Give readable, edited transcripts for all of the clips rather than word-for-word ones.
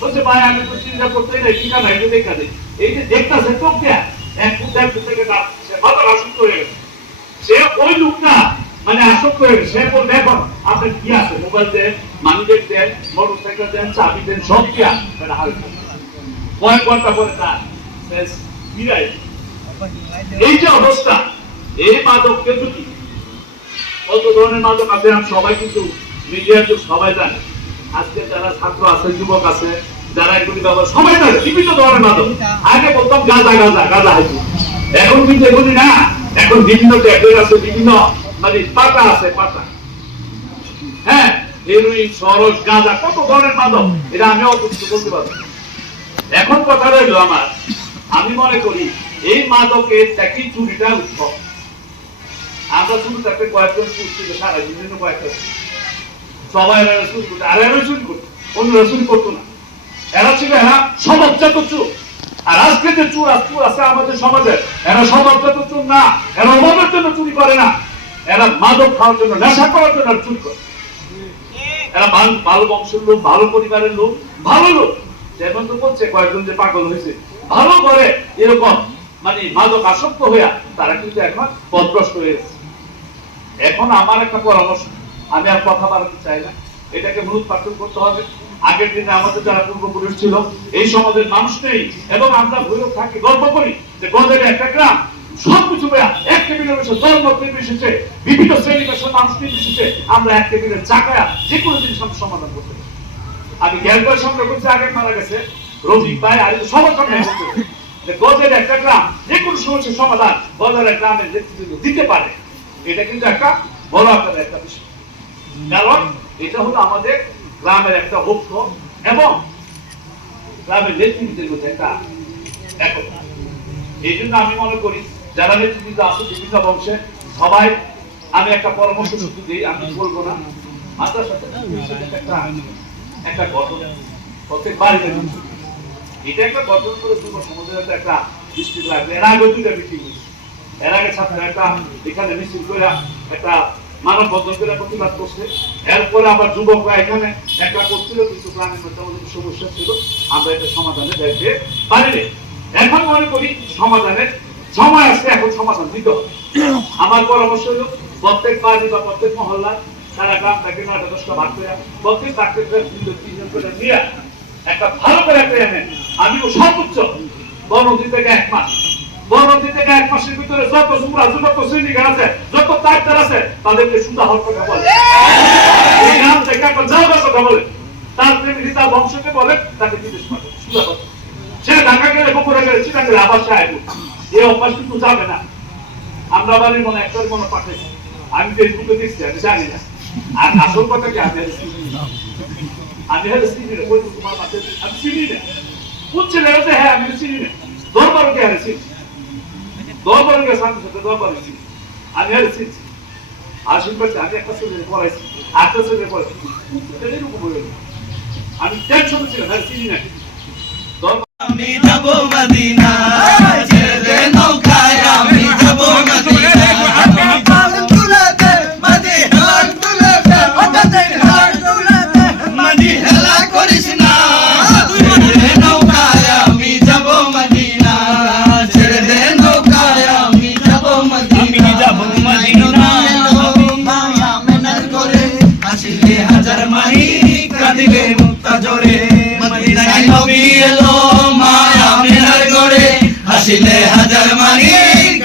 বলছে ভাই আমি তো চিন্তা করতে নাই ঠিকানা এটা দেখা দেয় এই যে দেখতেছে চোখ দেয়া এক ফুট দেড় ফুট থেকে সে মাদক আসক্ত হয়ে গেছে সে ওই লোকটা মানে আসক্ত হয়ে গেছে সে বল দেখো আপনার কি আছে মোবাইল দেন মানি ব্যাগ দেন মোটর সাইকেল দেন চাবি দেন সব দিয়া মানে হাল কয়েক ঘন্টা পরে তার শেষ বিদায় এই যে অবস্থা এই মাদককে যদি কত ধরনের মাদক আছে আমি সবাই কিন্তু মিডিয়ার যুগ সবাই জানে আজকে যারা ছাত্র আছে যুবক আছে যারা এগুলি ব্যবহার সবাই জানে বিভিন্ন ধরনের মাদক আগে বলতাম গাঁজা গাঁজা গাঁজা হয়তো এখন কিন্তু এগুলি না এখন বিভিন্ন ট্যাবলেট আছে বিভিন্ন মানে পাতা আছে পাতা হ্যাঁ হেরোইন সরস গাঁজা কত ধরনের মাদক এটা আমি অত কিছু বলতে পারবো এখন কথা রইল আমার আমি মনে করি এই মাদকের একটি চুরিটা উৎসব আমরা শুধু তাকে কয়েকজন চুরি ছিল সারা বিভিন্ন কয়েকটা সবাই এরা চুরি করতো আর এরা চুরি করতো অন্যরা চুরি করতো না এরা ছিল এরা সমাজজাত চোর আর আজকে যে চোর আছে আমাদের সমাজের এরা সমাজজাত চোর না এরা অভাবের জন্য চুরি করে না এরা মাদক খাওয়ার জন্য নেশা করার জন্য চুরি করে এরা ভালো বংশের লোক ভালো পরিবারের লোক ভালো লোক যেমন তো বলছে কয়েকজন যে পাগল হয়েছে ভালো করে এরকম মানে মাদক আসক্ত হইয়া তারা কিন্তু এখন পথভ্রষ্ট হয়ে গেছে এখন আমার একটা পরামর্শ আমি আর কথা বাড়াতে চাই না এটাকে মূল পাঠন করতে হবে আগের দিনে আমাদের যারা পূর্বপুরুষ ছিল এই সমাজের মানুষ নেই এবং আমরা ভৈরব থাকি গর্ব করি যে গদের একটা গ্রাম সবকিছু এক টেবিলের বসে ধর্ম নির্বিশেষে বিভিন্ন শ্রেণী পেশার মানুষ নির্বিশেষে আমরা এক টেবিলের চাকায়া যে কোনো জিনিস আমরা সমাধান করতে পারি আমি গ্যালবার সঙ্গে করছি আগে মারা গেছে রবি ভাই আর সবার সঙ্গে গদের একটা গ্রাম যে কোনো সমস্যার সমাধান গদের গ্রামের নেতৃত্ব দিতে পারে এটা কিন্তু একটা বড় আকারের একটা বিষয় কারণ এটা হলো আমাদের গ্রামের একটা ঐক্য এবং গ্রামের নেতৃত্বের মধ্যে একটা একতা এই জন্য আমি মনে করি যারা নেতৃত্ব আছে বিভিন্ন বংশে সবাই আমি একটা পরামর্শ শুধু দিই আমি বলবো না মাদ্রাসাতে একটা গঠন প্রত্যেক বাড়িতে এটা একটা গঠন করে যুব সমাজের একটা দৃষ্টি লাগবে এর আগে দুইটা মিটিং হয়েছে এর আগে ছাত্ররা একটা এখানে মিছিল করে একটা মানব বন্ধন করে প্রতিবাদ করছে এরপরে আবার যুবকরা এখানে একটা করছিল কিন্তু গ্রামের মধ্যে আমাদের সমস্যা ছিল আমরা এটা সমাধানে যাইতে পারিনি এখন মনে করি সমাধানের সময় আসছে এখন সমাধান দিতে হবে আমার পরামর্শ হলো প্রত্যেক বাড়ি বা প্রত্যেক মহল্লা সারা গ্রাম থেকে 9-10টা ভাগ করে প্রত্যেক ডাক্তারদের 2-3 করে নিয়ে একটা ভালো করে একটা এনে আমিও সর্বোচ্চ বনদি থেকে 1 মাস বনদি থেকে 1 মাসের ভিতরে যত যুবরা যত শ্রেণীকার আছে যত ডাক্তার আছে তাদেরকে সুদা হওয়ার কথা বলে এই গ্রাম থেকে একটা যাওয়ার কথা বলে তার প্রেমিক তার বংশকে বলে তাকে জিজ্ঞেস করে সুদা কথা সে ঢাকা গেলে বকুড়া গেলে চিটাং গেলে আবার চায় এই অভ্যাস কিন্তু যাবে না আমরা বাড়ির মনে একটার মনে পাঠাইছি আমি ফেসবুকে দেখছি আমি জানি না আর আসল কথা কি আমি হলে চিনি না তোমার মাঠে আমি চিনি না বুঝছে না হ্যাঁ আমি চিনি না দরবারকে হারেছি দরবারকে শান্তি সাথে দরবারে চিনি আমি হলে চিনছি আশীর্বাদ আমি একটা ছেলে পড়াইছি একটা ছেলে পড়াইছি এরকম বলে আমি টেনশন ছিলাম হ্যাঁ চিনি না আমি যাব মদিনা ছেড়ে দে নৌকায় আমি যাব মদিনা আমি পাল তুলে দে মাঝি হাল তুলে দে ওদের হাল তুলে দে মাঝি হেলা করিস না ছেড়ে দে নৌকায় আমি যাব মদিনা ছেড়ে দে নৌকায় আমি যাব মদিনা মায়া মেনার করে আসিলে হাজার মাহি কাঁদিবে মুক্তা জোরে মদিনায় নবী এলো হাসিলে হাজার মানি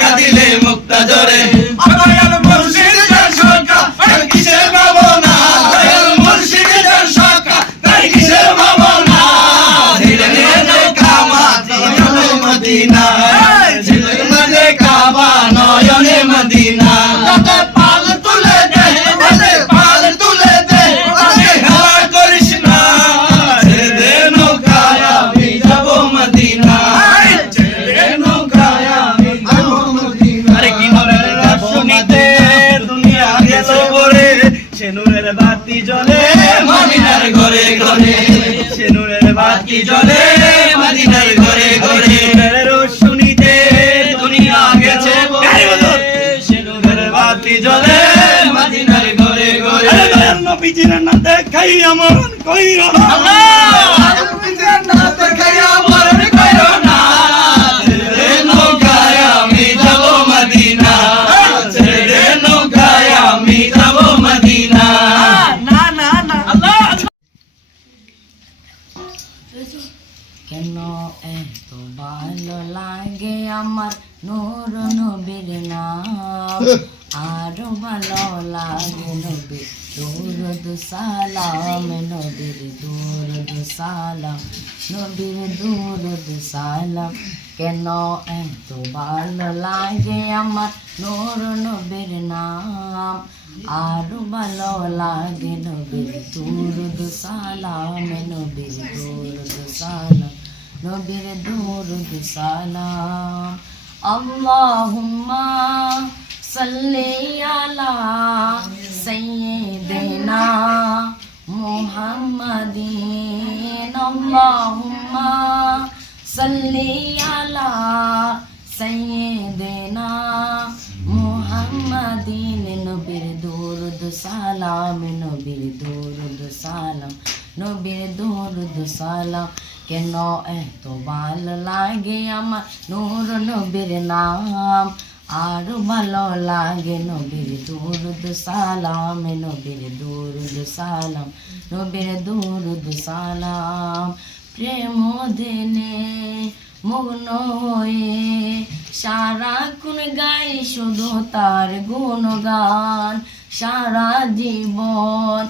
কাঁদিলে মুক্তা জোরে দয়াল মুর্শিদ যার সরকার তাই কিসের ভাবনা দয়াল মুর্শিদ যার সরকার তাই কিসের ভাবনা ধীরে ধীরে কাবা নয়নে মদিনা ধীরে ধীরে কাবা নয়নে মদিনা তাতে পাল তুলে দে তাতে পাল তুলে দে তাতে হেলা করিস না ছেড়ে দে নৌকায় আমি যাব মদিনা সেনুরের বাতি জ্বলে মদিনার ঘরে ঘরে সেনুরের বাতি জ্বলে মদিনার ঘরে ঘরে রোশনীতে দুনিয়া গেছে সেনুরের বাতি জ্বলে মদিনার ঘরে ঘরে নবীজির না দেখাই আমার কইরা কেন এত ভালো লাগে আমার নূর নবীর নাম, আরো ভালো লাগে নবীর দুরুদ সালাম, নবীর দুরুদ সালাম, নবীর দুরুদ সালাম। কেন এত ভালো লাগে আমার নূর নবীর নাম, আরো ভালো লাগে নবীর দুরুদ সালাম, নবীর দুরুদ সালাম, নবীর দুরুদ সালাম। আল্লাহুম্মা সাল্লি আলা সাইয়্যিদিনা মুহাম্মাদিন, আল্লাহুম্মা সাল্লি আলা সাইয়্যিদিনা মুহাম্মাদিন, নবীর দুরুদ সালাম, নবীর দুরুদ সালাম, নবীর দুরুদ সালাম। কেন এত ভালো লাগে আমার নূর নবীর নাম, আরো ভালো লাগে নবীর দুরুদ সালাম, নবীর দুরুদ সালাম, নবীর দুরুদ সালাম। প্রেম দিনে মগ্ন হয়ে সারাক্ষণ গাই শুধু তার গুণগান, সারা জীবন